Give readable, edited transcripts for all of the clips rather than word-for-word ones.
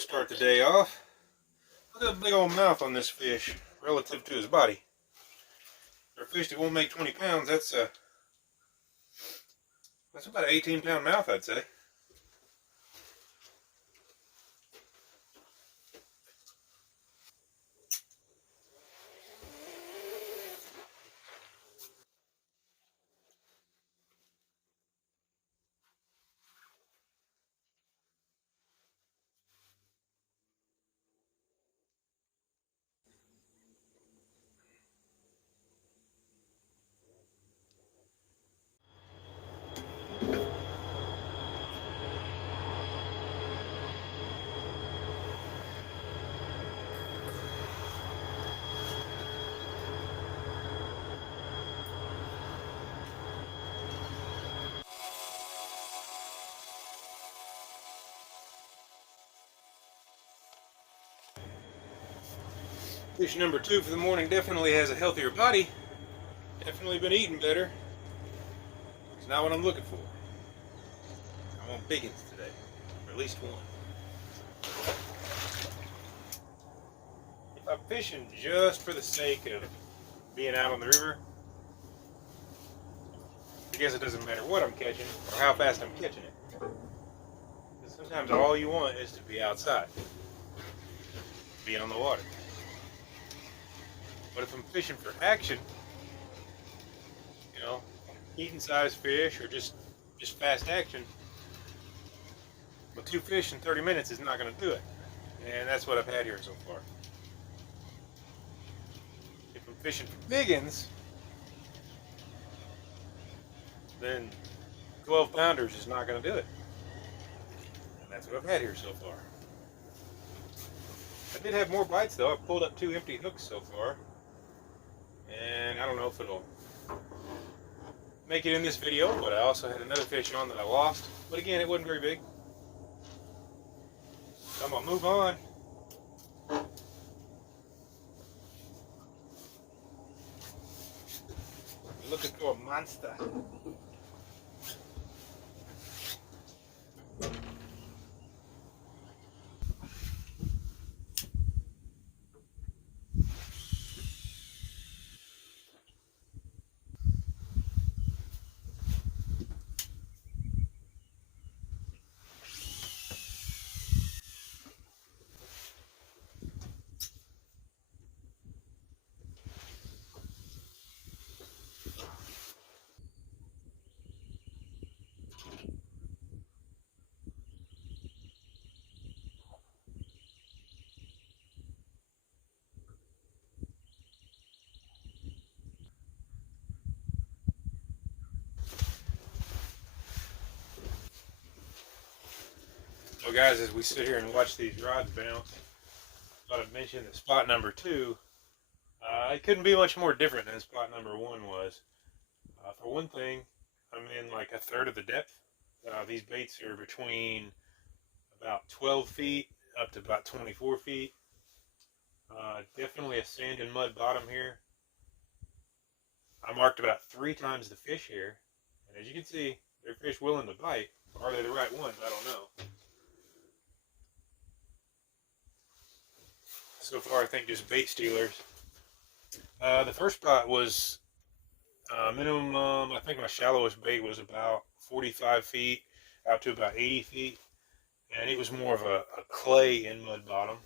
start the day off. Look at the big old mouth on this fish relative to his body. For a fish that won't make 20 pounds, that's about an 18-pound mouth, I'd say. Fish number 2 for the morning definitely has a healthier body. Definitely been eating better. It's not what I'm looking for. I want biggins today, or at least one. If I'm fishing just for the sake of being out on the river, I guess it doesn't matter what I'm catching or how fast I'm catching it. Because sometimes all you want is to be outside, be on the water. But if I'm fishing for action, you know, eating size fish or just fast action, but 2 fish in 30 minutes is not going to do it. And that's what I've had here so far. If I'm fishing for biggins, then 12 pounders is not going to do it. And that's what I've had here so far. I did have more bites though. I've pulled up 2 empty hooks so far. And I don't know if it'll make it in this video, but I also had another fish on that I lost. But again, it wasn't very big. So I'm going to move on. Looking for a monster. Well guys, as we sit here and watch these rods bounce, I thought I'd mention that spot number 2, it couldn't be much more different than spot number 1 was. For one thing, I'm in like a third of the depth. These baits are between about 12 feet up to about 24 feet. Definitely a sand and mud bottom here. I marked about 3 times the fish here, and as you can see, they're fish willing to bite. Are they the right ones? I don't know. So far, I think just bait stealers. The first spot was minimum, I think my shallowest bait was about 45 feet out to about 80 feet. And it was more of a clay and mud bottom.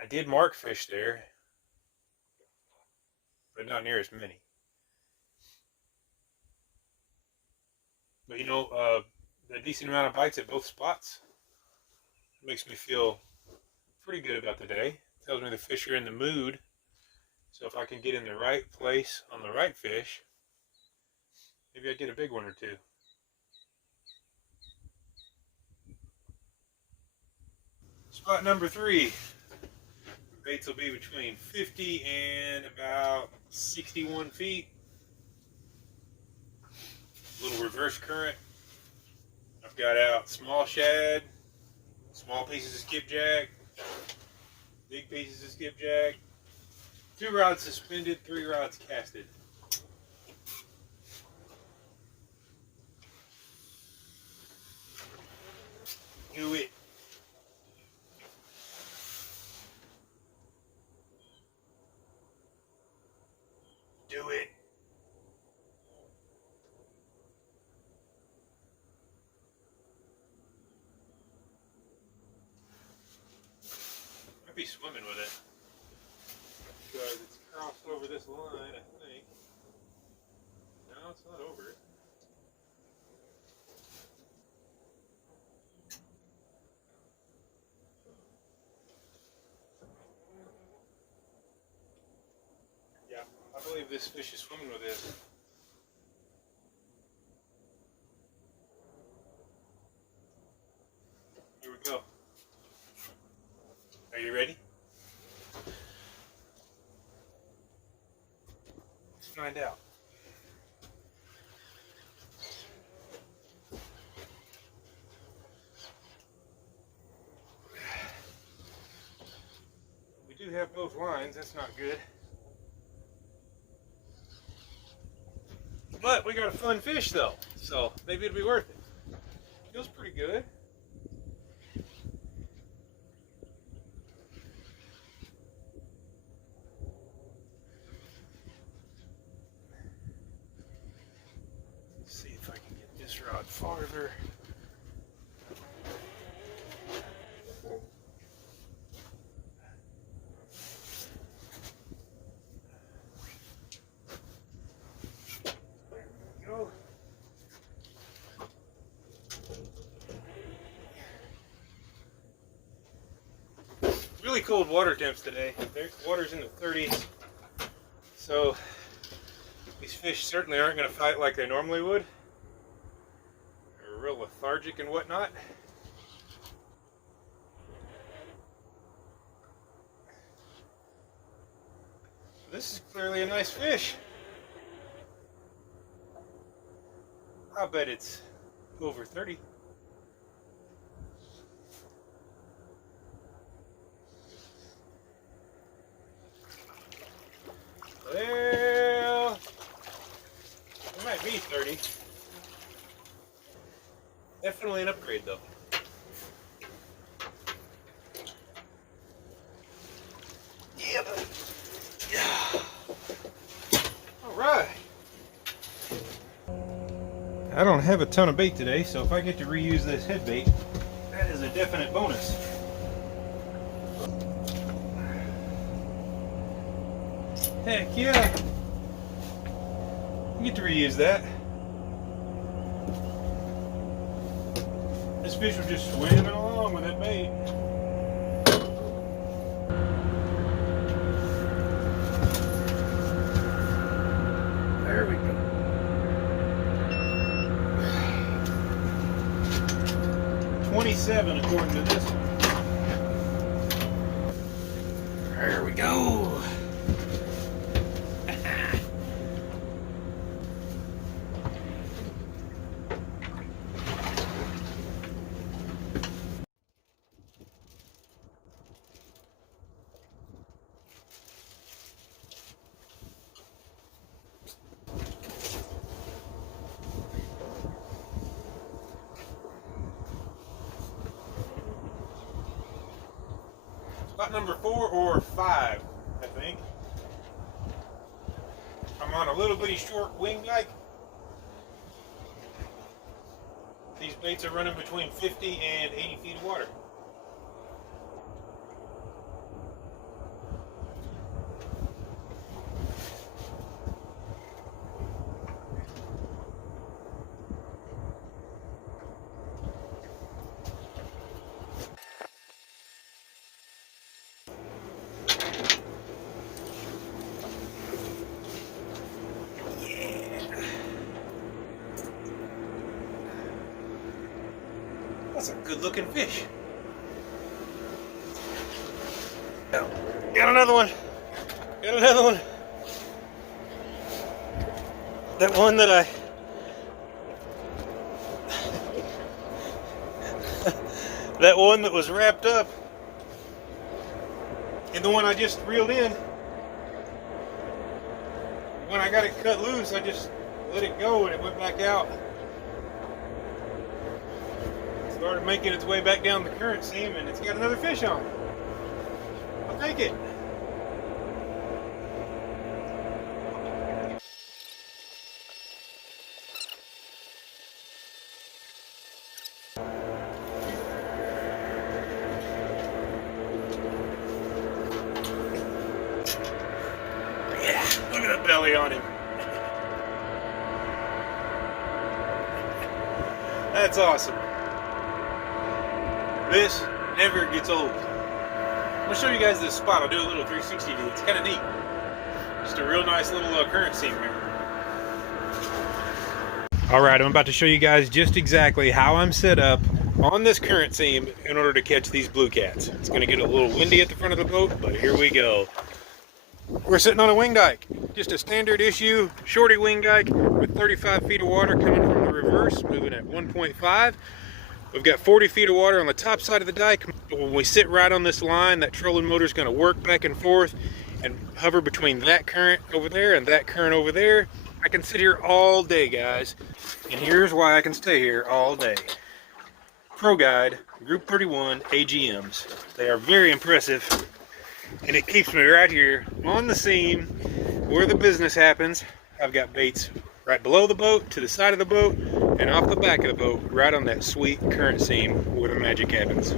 I did mark fish there, but not near as many. But you know, a decent amount of bites at both spots makes me feel pretty good about the day. Tells me the fish are in the mood. So if I can get in the right place on the right fish, maybe I get a big one or 2. Spot number 3. Baits will be between 50 and about 61 feet. A little reverse current. I've got out small shad, small pieces of skipjack, big pieces of skipjack, 2 rods suspended, 3 rods casted. Do it. be swimming with it because it's crossed over this line, I think. No, it's not over it. Yeah, I believe this fish is swimming with this. Here we go. Are you ready? Let's find out. We do have both lines, that's not good. But we got a fun fish though, so maybe it'll be worth it. Feels pretty good. Let's see if I can get this rod farther. Really cold water temps today. The water's in the 30s, so these fish certainly aren't going to fight like they normally would. They're real lethargic and whatnot. This is clearly a nice fish. I'll bet it's over 30. Well, it might be 30. Definitely an upgrade though. Yeah, buddy. Yeah. All right. I don't have a ton of bait today, so if I get to reuse this head bait, that is a definite bonus. Heck yeah! I get to reuse that. This fish was just swimming along with that bait. There we go. $27 according to this one. There we go. Spot number 4 or 5, I think. I'm on a little bitty short wing dike. These baits are running between 50 and 80 feet of water. That's a good looking fish. Got another one. Got another one. That one that that one that was wrapped up and the one I just reeled in. When I got it cut loose, I just let it go and it went back out. Started making its way back down the current seam, and it's got another fish on it. I'll take it. Look at the belly on him. That's awesome. This never gets old. I'm gonna show you guys this spot. I'll do a little 360 view. It's kind of neat. Just a real nice little current seam here. Alright, I'm about to show you guys just exactly how I'm set up on this current seam in order to catch these blue cats. It's going to get a little windy at the front of the boat, but here we go. We're sitting on a wing dike. Just a standard issue shorty wing dike with 35 feet of water coming from the reverse, moving at 1.5. We've got 40 feet of water on the top side of the dike. When we sit right on this line, that trolling motor is going to work back and forth and hover between that current over there and that current over there. I can sit here all day, guys, and here's why I can stay here all day. Pro Guide Group 31 AGMs. They are very impressive, and it keeps me right here on the seam where the business happens. I've got baits right below the boat, to the side of the boat, and off the back of the boat, right on that sweet current seam where the magic happens.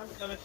I'm coming.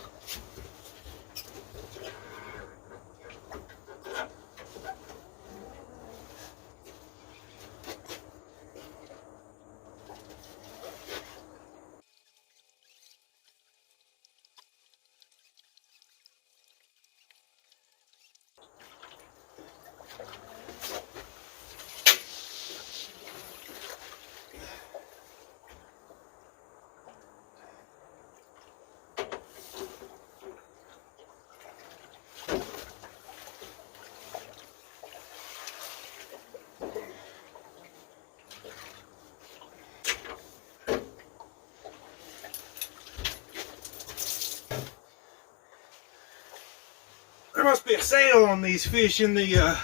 There must be a sale on these fish in the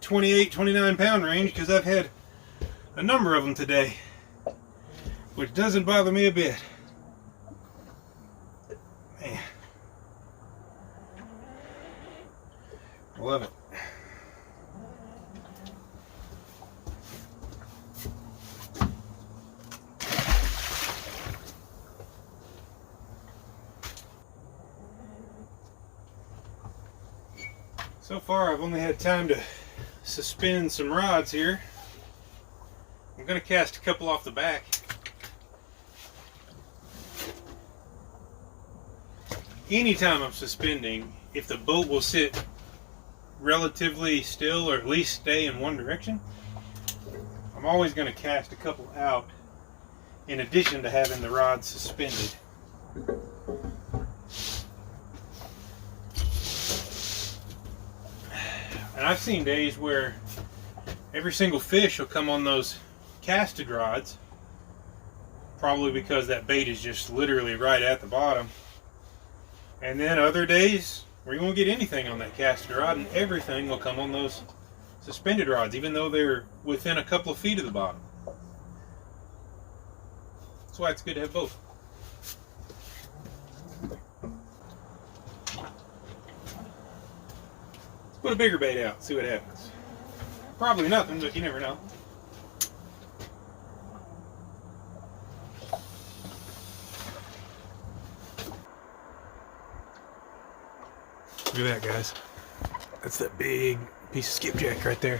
28, 29 pound range, because I've had a number of them today, which doesn't bother me a bit. Man, I love it. So far, I've only had time to suspend some rods here. I'm going to cast a couple off the back. Anytime I'm suspending, if the boat will sit relatively still or at least stay in one direction, I'm always going to cast a couple out in addition to having the rods suspended. And I've seen days where every single fish will come on those casted rods, probably because that bait is just literally right at the bottom. And then other days where you won't get anything on that casted rod, and everything will come on those suspended rods, even though they're within a couple of feet of the bottom. That's why it's good to have both. Put a bigger bait out, see what happens. Probably nothing, but you never know. Look at that, guys. That's that big piece of skipjack right there.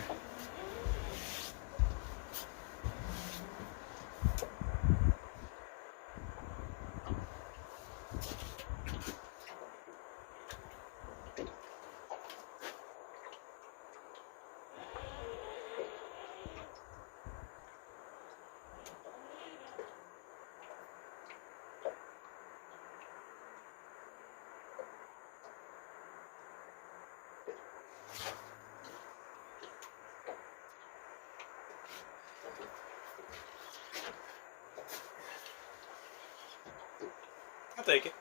I'll take it.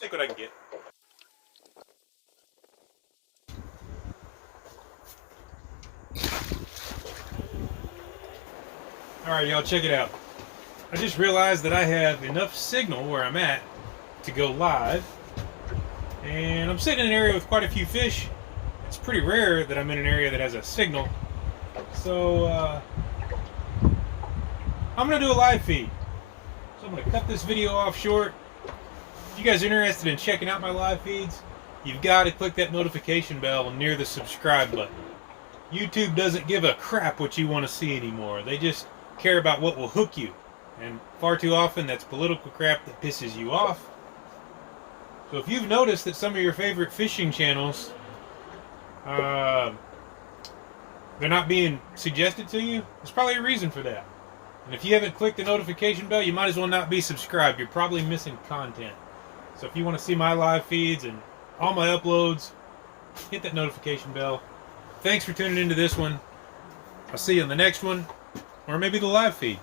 Take what I can get. Alright, y'all, check it out. I just realized that I have enough signal where I'm at to go live. And I'm sitting in an area with quite a few fish. It's pretty rare that I'm in an area that has a signal. So, I'm going to do a live feed. So I'm going to cut this video off short. If you guys are interested in checking out my live feeds, you've got to click that notification bell near the subscribe button. YouTube doesn't give a crap what you want to see anymore. They just care about what will hook you. And far too often, that's political crap that pisses you off. So if you've noticed that some of your favorite fishing channels, they're not being suggested to you, there's probably a reason for that. And if you haven't clicked the notification bell, you might as well not be subscribed. You're probably missing content. So if you want to see my live feeds and all my uploads, hit that notification bell. Thanks for tuning into this one. I'll see you in the next one, or maybe the live feed.